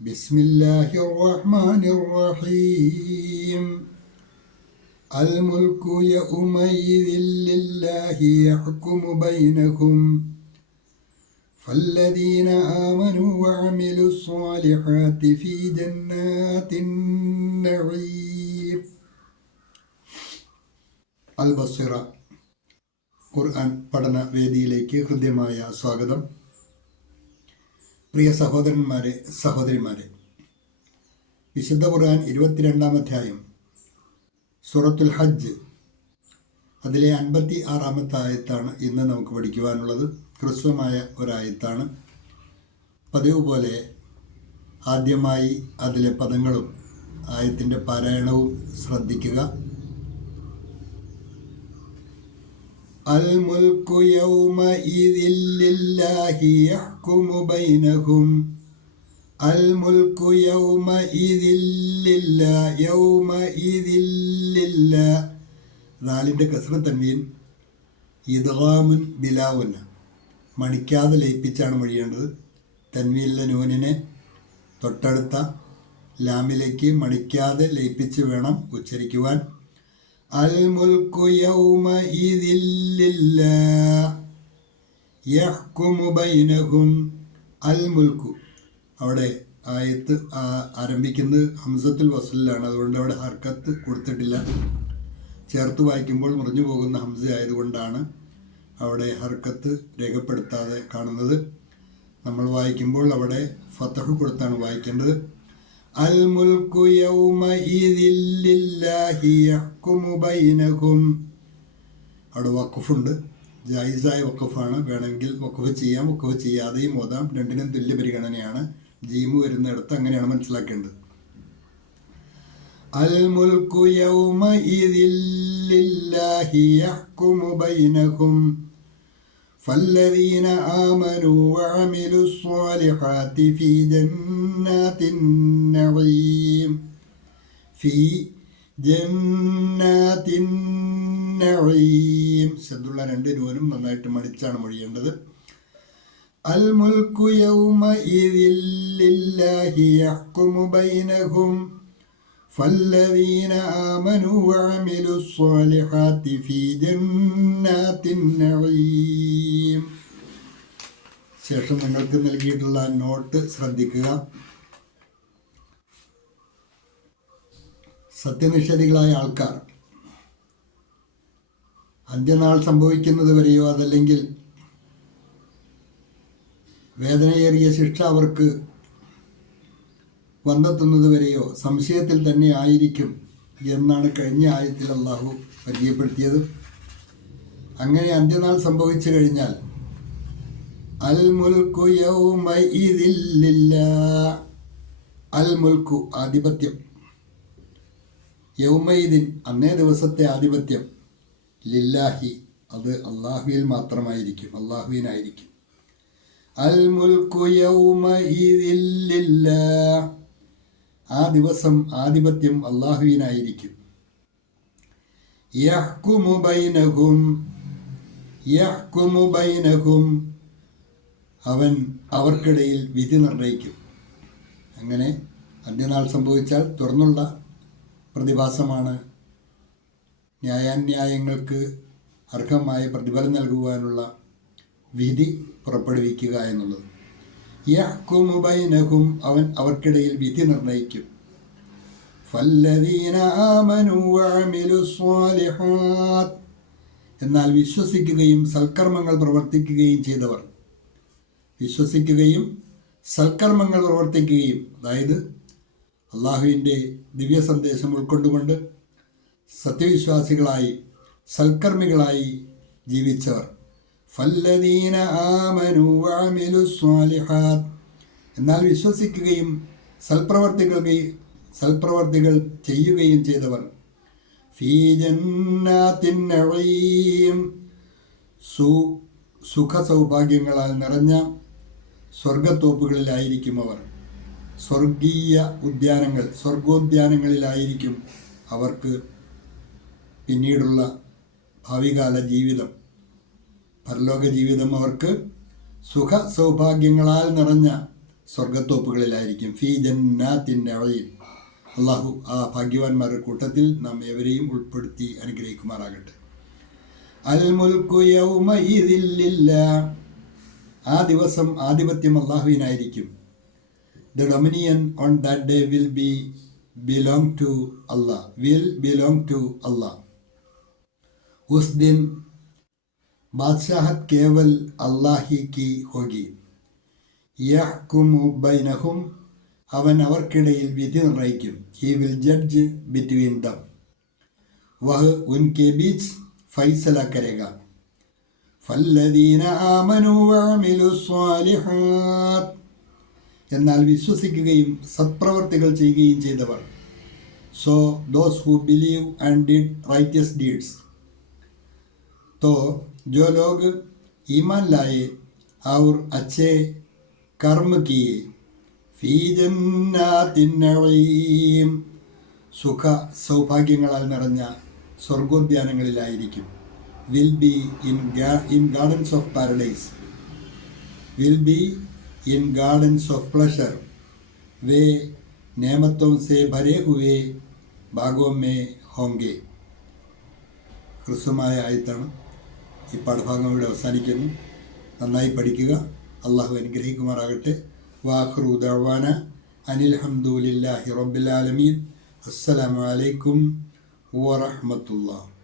بسم الله الرحمن الرحيم الملك يومئذ لله يحكم بينكم فالذين آمنوا وعملوا الصالحات في جنات النعيم البصيرة ഖുർആൻ പഠന വേദിയിലേക്ക് ഹൃദ്യമായ സ്വാഗതം പ്രിയ സഹോദരന്മാരെ സഹോദരിമാരെ. വിശുദ്ധ ഖുർആൻ ഇരുപത്തിരണ്ടാം അധ്യായം സൂറത്തുൽ ഹജ്ജ്. അതിലെ അൻപത്തി ആറാമത്തെ ആയത്താണ് ഇന്ന് നമുക്ക് പഠിക്കുവാനുള്ളത്. ഹ്രസ്വമായ ഒരായത്താണ്. പതിവ് പോലെ ആദ്യമായി അതിലെ പദങ്ങളും ആയത്തിന്റെ പാരായണവും ശ്രദ്ധിക്കുക. الملك يومئذ لله يحكم بينهم الملك يومئذ لله يومئذ لله നാലിൻ്റെ കസ്ര തന്മീൻ ഇദ്ഗാമുൻ ബിലാവുന്ന മണിക്കാതെ ലയിപ്പിച്ചാണ് മൊഴിയേണ്ടത് തന്മീനിലെ നൂനിനെ തൊട്ടടുത്ത ലാമിലേക്ക് മണിക്കാതെ ലയിപ്പിച്ച് വേണം ഉച്ചരിക്കുവാൻ الملك يومئذ لله يحكم بينهم الملك അവിടെ ആയത്ത് ആരംഭിക്കുന്നത് ഹംസത്തുൽ വസലിലാണ് അതുകൊണ്ട് അവിടെ ഹർക്കത്ത് കൊടുത്തിട്ടില്ല ചേർത്ത് വായിക്കുമ്പോൾ മുറിഞ്ഞു പോകുന്ന ഹംസ ആയതുകൊണ്ടാണ് അവിടെ ഹർക്കത്ത് രേഖപ്പെടുത്താതെ കാണുന്നത് നമ്മൾ വായിക്കുമ്പോൾ അവിടെ ഫത്തഹ് കൊടുത്താണ് വായിക്കേണ്ടത് الملك يومئذ لله يحكم بينكم അവിടെ വഖഫുണ്ട് ജായിസായ വഖഫാണ് വേണമെങ്കിൽ വഖഫ് ചെയ്യാം വഖഫ് ചെയ്യാതെയും ഓതാം രണ്ടിനും തുല്യ പരിഗണനയാണ് ജീമു വരുന്നിടത്ത് അങ്ങനെയാണ് മനസ്സിലാക്കേണ്ടത് الملك يومئذ لله يحكم بينكم فالذين آمنوا وعملوا الصالحات في جنات النعيم في جنات النعيم ശബ്ദമുള്ള രണ്ട് നൂനും നന്നായിട്ട് മടിച്ചാണ് മൊഴിയേണ്ടത് الملك يومئذ لله يحكم بينهم فالذين آمنوا وعملوا الصالحات في جنات النعيم ശേഷം നിങ്ങൾക്ക് നൽകിയിട്ടുള്ള നോട്ട് ശ്രദ്ധിക്കുക. സത്യനിഷേധികളായ ആൾക്കാർ അന്ത്യനാൾ സംഭവിക്കുന്നത് വരെയോ അതല്ലെങ്കിൽ വേദനയേറിയ ശിക്ഷ അവർക്ക് വന്നെത്തുന്നത് വരെയോ സംശയത്തിൽ തന്നെ ആയിരിക്കും എന്നാണ് കഴിഞ്ഞ ആയത്തിൽ അള്ളാഹു പരിചയപ്പെടുത്തിയത്. അങ്ങനെ അന്ത്യനാൾ സംഭവിച്ചു കഴിഞ്ഞാൽ അൽ മുൽക്കു യൗമഇദില്ല അൽ മുൽക്കു ആധിപത്യം. യൗമൈദിൻ അന്നേ ദിവസത്തെ ആധിപത്യം. ലില്ലാഹി അത് അള്ളാഹുവിൽ മാത്രമായിരിക്കും അള്ളാഹുവിനായിരിക്കും. അൽ മുൽക്കു യൗമഇദില്ല ആ ദിവസം ആധിപത്യം അള്ളാഹുവിനായിരിക്കും. യഹ്കുമു ബൈനഹും യഹ്കുമു ബൈനഹും അവൻ അവർക്കിടയിൽ വിധി നിർണയിക്കും. അങ്ങനെ അന്ത്യനാൾ സംഭവിച്ചാൽ തുറന്നുള്ള പ്രതിഭാസമാണ് ന്യായാന്യായങ്ങൾക്ക് അർഹമായ പ്രതിഫലം നൽകുവാനുള്ള വിധി പുറപ്പെടുവിക്കുക എന്നുള്ളത്. യഹ്കുമുബൈനഹും അവൻ അവർക്കിടയിൽ വിധി നിർണയിക്കും. ഫല്ലദീന എന്നാൽ വിശ്വസിക്കുകയും സൽക്കർമ്മങ്ങൾ പ്രവർത്തിക്കുകയും ചെയ്തവർ വിശ്വസിക്കുകയും സൽക്കർമ്മങ്ങൾ പ്രവർത്തിക്കുകയും അതായത് അള്ളാഹുവിന്റെ ദിവ്യ സന്ദേശം ഉൾക്കൊണ്ടുകൊണ്ട് സത്യവിശ്വാസികളായി സൽക്കർമ്മികളായി ജീവിച്ചവർ. ഫല്ലദീന ആമനു സ്വാലിഹാത്ത് എന്നാൽ വിശ്വസിക്കുകയും സൽപ്രവർത്തികൾ സൽപ്രവർത്തികൾ ചെയ്യുകയും ചെയ്തവർ. ഫീ സു സുഖ സൗഭാഗ്യങ്ങളാൽ നിറഞ്ഞ സ്വർഗത്തോപ്പുകളിലായിരിക്കും അവർ. സ്വർഗീയ ഉദ്യാനങ്ങൾ സ്വർഗോദ്യാനങ്ങളിലായിരിക്കും അവർക്ക് പിന്നീടുള്ള ഭാവികാല ജീവിതം. പരലോക ജീവിതം അവർക്ക് സുഖ സൗഭാഗ്യങ്ങളാൽ നിറഞ്ഞ സ്വർഗത്തോപ്പുകളിലായിരിക്കും ഫീ ജന്നാത്തിന്റെ നഈം. അള്ളാഹു ആ ഭാഗ്യവാന്മാരുടെ കൂട്ടത്തിൽ നാം ഏവരെയും ഉൾപ്പെടുത്തി അനുഗ്രഹിക്കുമാറാകട്ടെ. അൽ മുൽക്കു യൗമ ലില്ലാഹ്. ആ ദിവസം ആധിപത്യം അള്ളാഹുവിനായിരിക്കും. The dominion on that day will be belong to Allah will belong to Allah ഉസ് ദിൻ ബാദ്ഷാഹത്ത് കേവൽ അള്ളാഹി കി ഹോഗി യഹ്കുമു ബൈനഹും അവൻ അവർക്കിടയിൽ വിധി നിർണയിക്കും. He will judge between them വഹ് ഉൻ കെ ബീച്ച് ഫൈസല കരേഗ. ഫല്ലദീന ആമനു വഅമിലു സ്വാലിഹാത്ത് എന്നാൽ വിശ്വസിക്കുകയും സത്പ്രവർത്തികൾ ചെയ്യുകയും ചെയ്തവർ so those who believe and did righteous deeds तो जो लोग ईमान लाए और अच्छे कर्म किए ഫീ ജന്നാത്തിൻ നഈം സുഖ സൗഭാഗ്യങ്ങളാൽ നിറഞ്ഞ സ്വർഗോദ്യാനങ്ങളിലായിരിക്കും Will in, ga- in gardens of paradise, will be in gardens of pleasure. वे नेमतों से भरे हुए ഭാഗോ മേ ഹോങ്കെ ഹ്രസ്വമായ ആയത്താണ് ഈ പാഠഭാഗം ഇവിടെ അവസാനിക്കുന്നു. നന്നായി പഠിക്കുക. അള്ളാഹു അനുഗ്രഹിക്കുമാറാകട്ടെ. വാഹ്റു ദവാന അനിൽ ഹംദുലില്ലാഹി റബ്ബിൽ ആലമീൻ. അസ്സലാമു അലൈക്കും വറഹ്മത്തുള്ളാഹി.